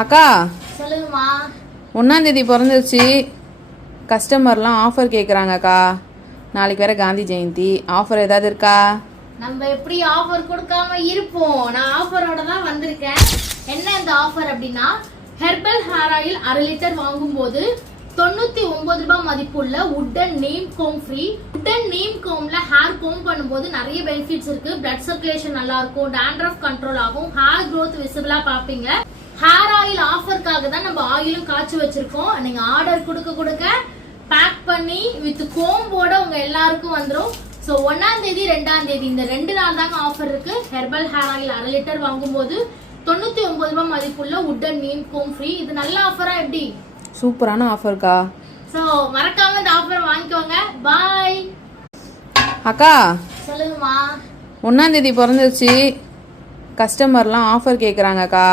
அக்கா சொல்லுங்கம்மா. 1ஆம் தேதி பிறந்துருச்சு. கஸ்டமர்லாம் ஆஃபர் கேட்குறாங்கக்கா. நாளைக்கு வேற காந்தி ஜெயந்தி. ஆஃபர் ஏதாவது இருக்கா? நம்ம எப்படி ஆஃபர் கொடுக்காம இருப்போம்? நான் ஆஃபரோட தான் வந்திருக்கேன். என்ன இந்த ஆஃபர் அப்படின்னா, ஹெர்பல் ஹேர் ஆயில் 1/2 லிட்டர் வாங்கும்போது 99 ரூபாய் மதிப்புள்ள wooden neem comb free. Wooden neem கோம்ல ஹேர் கோம் பண்ணும்போது நிறைய பெனிஃபிட்ஸ் இருக்கு. பிளட் சர்க்குலேஷன் நல்லா இருக்கும், டாண்ட்ரஃப் கண்ட்ரோல் ஆகும், ஹேர் க்ரோத் விசிபிளா பாப்பீங்க. ஹேர் ஆயில் ஆஃபர்க்காக தான் நம்ம ஆயிலும் காய்ச்சி வச்சிருக்கோம். நீங்க ஆர்டர் கொடுக்க பேக் பண்ணி வித் கோம்போட உங்க எல்லாருக்கும் வந்துடும். ஸோ 1ஆம் தேதி 2ஆம் தேதி இந்த 2 நாள் தாங்க ஆஃபர் இருக்கு. ஹெர்பல் ஹேர் ஆயில் 1/2 லிட்டர் வாங்கும்போது 99 ரூபாய் மதிப்புள்ள உட்டன் நீம் கோம் ஃப்ரீ. இது நல்ல ஆஃபரா எப்படி? சூப்பரான ஆஃபர்க்கா. ஸோ மறக்காம இந்த ஆஃபர் வாங்கிக்கோங்க. பாய். அக்கா சொல்லுங்கம்மா. 1ஆம் தேதி பிறந்துருச்சு. கஸ்டமர்லாம் ஆஃபர் கேட்குறாங்கக்கா.